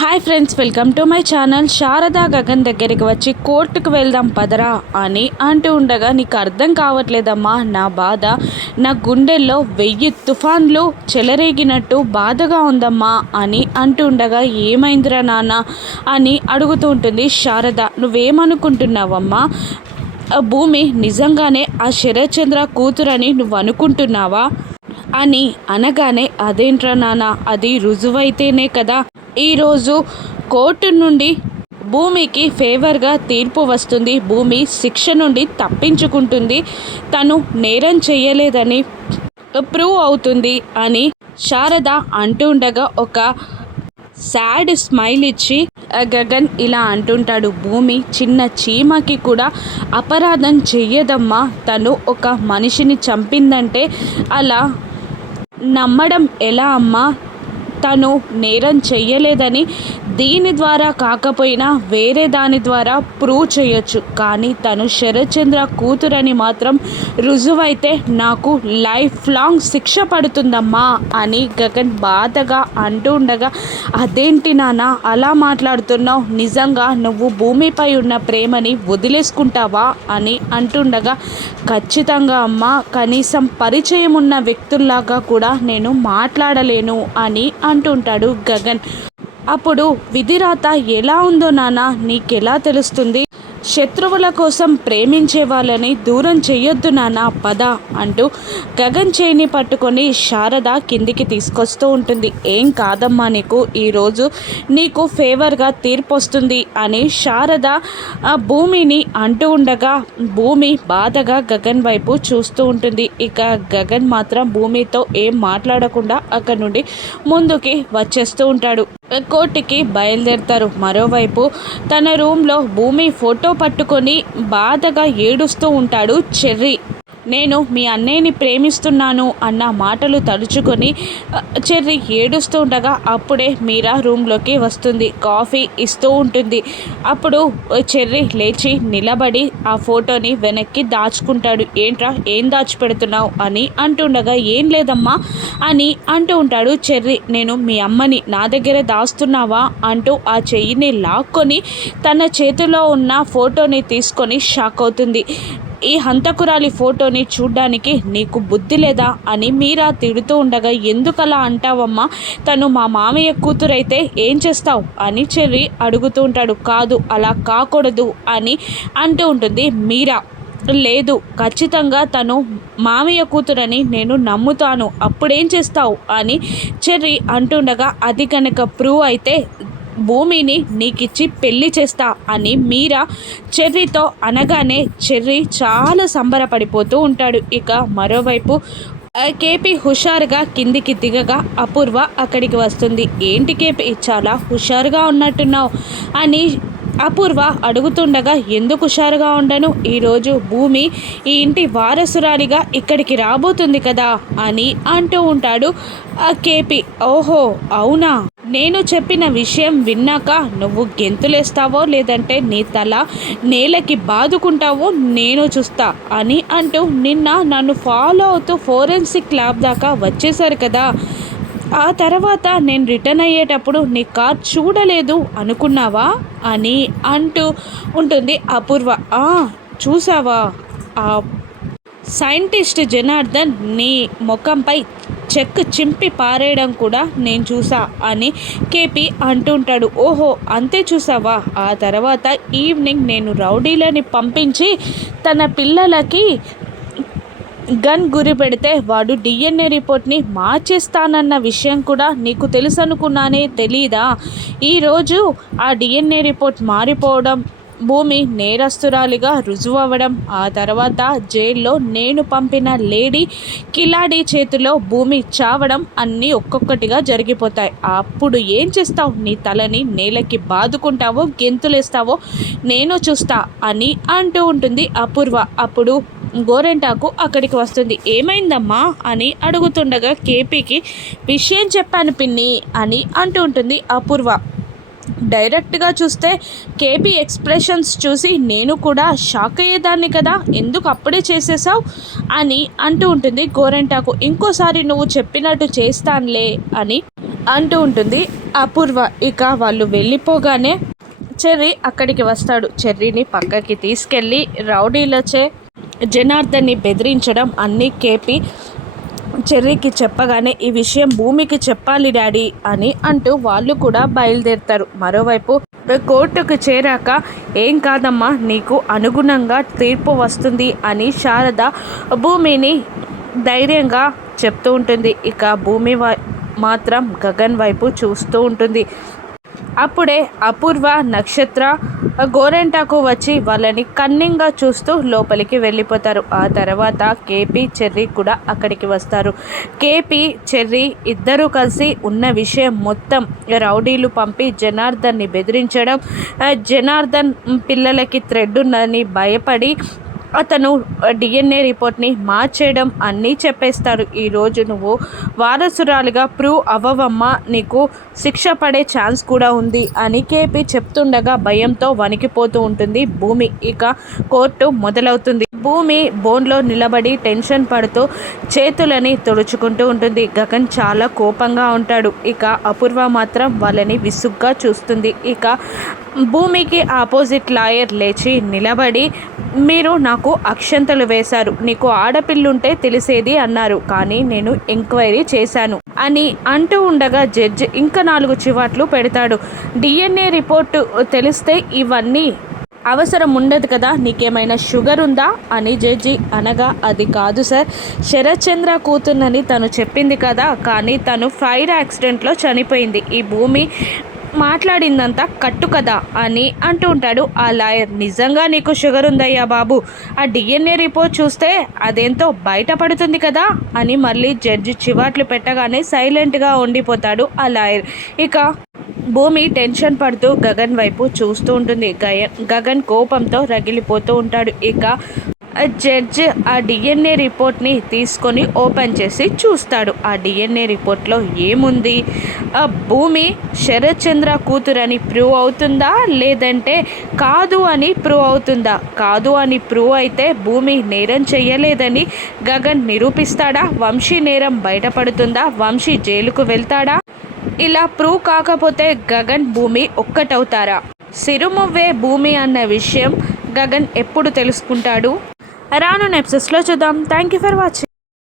Hi friends, welcome to my channel. Sharada Gagan దగ్గరికి వచ్చి కోర్టుకు వెళ్దాం పదరా అని అంటూ ఉండగా, నీకు అర్థం కావట్లేదమ్మా నా బాధ, నా గుండెల్లో 1000 తుఫాన్లు చెలరేగినట్టు బాధగా ఉందమ్మా అని అంటూ ఉండగా, ఏమైందిరా నాన్న అని అడుగుతూ ఉంటుంది శారద. నువ్వేమనుకుంటున్నావమ్మా? భూమి నిజంగానే ఆ శరత్చంద్ర కూతురని నువ్వు అనుకుంటున్నావా అని అనగానే, అదేంట్రా నాన్న, అది రుజువైతేనే కదా ఈరోజు కోర్టు నుండి భూమికి ఫేవర్గా తీర్పు వస్తుంది, భూమి శిక్ష నుండి తప్పించుకుంటుంది, తను నేరం చేయలేదని ప్రూవ్ అవుతుంది అని శారద అంటూ ఉండగా, ఒక సాడ్ స్మైల్ ఇచ్చి గగన్ ఇలా అంటుంటాడు. భూమి చిన్న చీమకి కూడా అపరాధం చెయ్యదమ్మా, తను ఒక మనిషిని చంపిందంటే అలా నమ్మడం ఎలా అమ్మా? తను నేరం చెయ్యలేదని దీని ద్వారా కాకపోయినా వేరే దాని ద్వారా ప్రూవ్ చేయొచ్చు, కానీ తను శరత్చంద్ర కూతురని మాత్రం రుజువైతే నాకు లైఫ్ లాంగ్ శిక్ష పడుతుందమ్మా అని గగన్ బాధగా అంటూ ఉండగా, అదేంటి నాన్న అలా మాట్లాడుతున్నావు, నిజంగా నువ్వు భూమిపై ఉన్న ప్రేమని వదిలేసుకుంటావా అని అంటుండగా, ఖచ్చితంగా అమ్మా, కనీసం పరిచయం ఉన్న వ్యక్తుల్లాగా కూడా నేను మాట్లాడలేను అని అంటుంటాడు గగన్. అప్పుడు విధిరాత ఎలా ఉందో నాన్న నీకెలా తెలుస్తుంది? శత్రువుల కోసం ప్రేమించే వాళ్ళని దూరం చెయ్యొద్దు నాన్న, పద అంటూ గగన్ చేయిని పట్టుకొని శారద కిందికి తీసుకొస్తూ ఉంటుంది. ఏం కాదమ్మా, ఈరోజు నీకు ఫేవర్గా తీర్పు వస్తుంది అని శారద భూమిని అంటూ ఉండగా, భూమి బాధగా గగన్ వైపు చూస్తూ ఉంటుంది. ఇక గగన్ మాత్రం భూమితో ఏం మాట్లాడకుండా అక్కడి నుండి ముందుకి వచ్చేస్తూ ఉంటాడు. కోర్టుకి బయలుదేరుతారు. మరోవైపు తన రూమ్లో భూమి ఫోటో పట్టుకొని బాధగా ఏడుస్తూ ఉంటాడు చెర్రీ. నేను మీ అన్నయ్యని ప్రేమిస్తున్నాను అన్న మాటలు తలుచుకొని చెర్రీ ఏడుస్తూ ఉండగా, అప్పుడే మీరా రూమ్లోకి వస్తుంది, కాఫీ ఇస్తూ ఉంటుంది. అప్పుడు చెర్రీ లేచి నిలబడి ఆ ఫోటోని వెనక్కి దాచుకుంటాడు. ఏంట్రా, ఏం దాచిపెడుతున్నావు అని అంటుండగా, ఏం లేదమ్మా అని అంటూ ఉంటాడు చెర్రీ. నేను మీ అమ్మని నా దగ్గర దాస్తున్నావా అంటూ ఆ చెయ్యిని లాక్కొని తన చేతిలో ఉన్న ఫోటోని తీసుకొని షాక్ అవుతుంది. ఈ హంతకురాలి ఫోటోని చూడ్డానికి నీకు బుద్ధి లేదా అని మీరా తిడుతూ ఉండగా, ఎందుకలా అంటావమ్మా, తను మా మామయ్య కూతురైతే ఏం చేస్తావు అని చెర్రీ అడుగుతూ ఉంటాడు. కాదు, అలా కాకూడదు అని అంటూ ఉంటుంది మీరా. లేదు, ఖచ్చితంగా తను మామయ్య కూతురని నేను నమ్ముతాను, అప్పుడేం చేస్తావు అని చెర్రీ అంటుండగా, అది కనుక ప్రూవ్ అయితే భూమిని నీకిచ్చి పెళ్లి చేస్తా అని మీరా చెర్రీతో అనగానే చెర్రీ చాలా సంబరపడిపోతూ ఉంటాడు. ఇక మరోవైపు కేపీ హుషారుగా కిందికి దిగగా అపూర్వ అక్కడికి వస్తుంది. ఏంటి కేపీ, చాలా హుషారుగా ఉన్నట్టున్నావు అని అపూర్వ అడుగుతుండగా, ఎందుకు హుషారుగా ఉండను, ఈరోజు భూమి ఈ ఇంటి వారసురాలిగా ఇక్కడికి రాబోతుంది కదా అని అంటూ ఉంటాడు కేపీ. ఓహో అవునా, నేను చెప్పిన విషయం విన్నాక నువ్వు గెంతులేస్తావో లేదంటే నీ తల నేలకి బాదుకుంటావో నేను చూస్తా అని అంటూ, నిన్న నన్ను ఫాలో అవుతూ ఫోరెన్సిక్ ల్యాబ్ దాకా వచ్చేసారు కదా, ఆ తర్వాత నేను రిటర్న్ అయ్యేటప్పుడు నీ కార్ చూడలేదు అనుకున్నావా అని అంటూ ఉంటుంది అపూర్వ. చూసావా, ఆ సైంటిస్ట్ జనార్దన్ నీ ముఖంపై చెక్ చింపి పారేయడం కూడా నేను చూసా అని కేపీ అంటుంటాడు. ఓహో అంతే చూసావా, ఆ తర్వాత ఈవినింగ్ నేను రౌడీలని పంపించి తన పిల్లలకి గన్ గురి పెడితే వాడు DNA రిపోర్ట్ని మార్చేస్తానన్న విషయం కూడా నీకు తెలుసు అనుకున్నానే, తెలీదా? ఈరోజు ఆ DNA రిపోర్ట్ మారిపోవడం, భూమి నేరస్తురాలిగా రుజువు అవ్వడం, ఆ తర్వాత జైల్లో నేను పంపిన లేడీ కిలాడీ చేతిలో భూమి చావడం అన్నీ ఒక్కొక్కటిగా జరిగిపోతాయి. అప్పుడు ఏం చేస్తావు, నీ తలని నేలకి బాదుకుంటావో గెంతులేస్తావో నేను చూస్తా అని అంటూ ఉంటుంది అపూర్వ. అప్పుడు గోరెంటాకు అక్కడికి వస్తుంది. ఏమైందమ్మా అని అడుగుతుండగా, కేపీకి విషయం చెప్పాను పిన్ని అని అంటూ ఉంటుంది అపూర్వ. డైరెక్ట్గా చూస్తే కేపీ ఎక్స్ప్రెషన్స్ చూసి నేను కూడా షాక్ అయ్యేదాన్ని కదా, ఎందుకు అప్పుడే చేసేసావు అని అంటూ ఉంటుంది గోరెంటాకు. ఇంకోసారి నువ్వు చెప్పినట్టు చేస్తానులే అని అంటూ ఉంటుంది అపూర్వ. ఇక వాళ్ళు వెళ్ళిపోగానే చెర్రీ అక్కడికి వస్తాడు. చెర్రీని పక్కకి తీసుకెళ్ళి రౌడీలచే జనార్దన్ని బెదిరించడం అన్నీ కేపి చెర్రీకి చెప్పగానే ఈ విషయం భూమికి చెప్పాలి డాడీ అని అంటూ వాళ్ళు కూడా బయలుదేరుతారు. మరోవైపు కోర్టుకు చేరాక ఏం కాదమ్మా, నీకు అనుగుణంగా తీర్పు వస్తుంది అని శారద భూమిని ధైర్యంగా చెప్తూ ఉంటుంది. ఇక భూమి మాత్రం గగన్ వైపు చూస్తూ ఉంటుంది. అప్పుడే అపూర్వ, నక్షత్ర గోరెంటాకు వచ్చి వాళ్ళని కన్నింగ్గా చూస్తూ లోపలికి వెళ్ళిపోతారు. ఆ తర్వాత కేపీ, చెర్రీ కూడా అక్కడికి వస్తారు. కేపీ, చెర్రీ ఇద్దరూ కలిసి ఉన్న విషయం మొత్తం రౌడీలు పంపి జనార్దన్ని బెదిరించడం, జనార్దన్ పిల్లలకి థ్రెడ్ ఉందని భయపడి అతను డిఎన్ఏ రిపోర్ట్ని మార్చేయడం అన్నీ చెప్పేస్తారు. ఈరోజు నువ్వు వారసురాలిగా ప్రూవ్ అవ్వవమ్మా, నీకు శిక్ష పడే ఛాన్స్ కూడా ఉంది అని కేపీ చెప్తుండగా భయంతో వణికిపోతూ ఉంటుంది భూమి. ఇక కోర్టు మొదలవుతుంది. భూమి బోన్లో నిలబడి టెన్షన్ పడుతూ చేతులని తుడుచుకుంటూ ఉంటుంది. గగన్ చాలా కోపంగా ఉంటాడు. ఇక అపూర్వ మాత్రం వాళ్ళని విసుగ్గా చూస్తుంది. ఇక భూమికి ఆపోజిట్ లాయర్ లేచి నిలబడి, మీరు నాకు అక్షంతలు వేశారు, నీకు ఆడపిల్లుంటే తెలిసేది అన్నారు, కానీ నేను ఎంక్వైరీ చేశాను అని అంటూ ఉండగా జడ్జి ఇంకా 4 చివాట్లు పెడతాడు. డిఎన్ఏ రిపోర్టు తెలిస్తే ఇవన్నీ అవసరం ఉండదు కదా, నీకేమైనా షుగర్ ఉందా అని జడ్జి అనగా, అది కాదు సార్, శరత్ చంద్ర కూతుర్నని తను చెప్పింది కదా, కానీ తను ఫైర్ యాక్సిడెంట్లో చనిపోయింది, ఈ భూమి మాట్లాడిందంతా కట్టు కదా అని అంటూ ఉంటాడు ఆ లాయర్. నిజంగా నీకు షుగర్ ఉందయ్యా బాబు, ఆ డిఎన్ఏ రిపోర్ట్ చూస్తే అదేంతో బయటపడుతుంది కదా అని మళ్ళీ జడ్జి చివాట్లు పెట్టగానే సైలెంట్గా ఉండిపోతాడు ఆ లాయర్. ఇక భూమి టెన్షన్ పడుతూ గగన్ వైపు చూస్తూ ఉంటుంది. గగన్ కోపంతో రగిలిపోతూ ఉంటాడు. ఇక జడ్జ్ ఆ డిఎన్ఏ రిపోర్ట్ని తీసుకొని ఓపెన్ చేసి చూస్తాడు. ఆ డిఎన్ఏ రిపోర్ట్లో ఏముంది, ఆ భూమి శరత్ చంద్ర కూతురని ప్రూవ్ అవుతుందా, లేదంటే కాదు అని ప్రూవ్ అవుతుందా? కాదు అని ప్రూవ్ అయితే భూమి నేరం చెయ్యలేదని గగన్ నిరూపిస్తాడా? వంశీ నేరం బయటపడుతుందా? వంశీ జైలుకు వెళ్తాడా? ఇలా ప్రూవ్ కాకపోతే గగన్, భూమి ఒక్కటవుతారా? సిరుమువ్వే భూమి అన్న విషయం గగన్ ఎప్పుడు తెలుసుకుంటాడు? రానున్న ఎపిసోడ్స్లో చూద్దాం. Thank you for watching.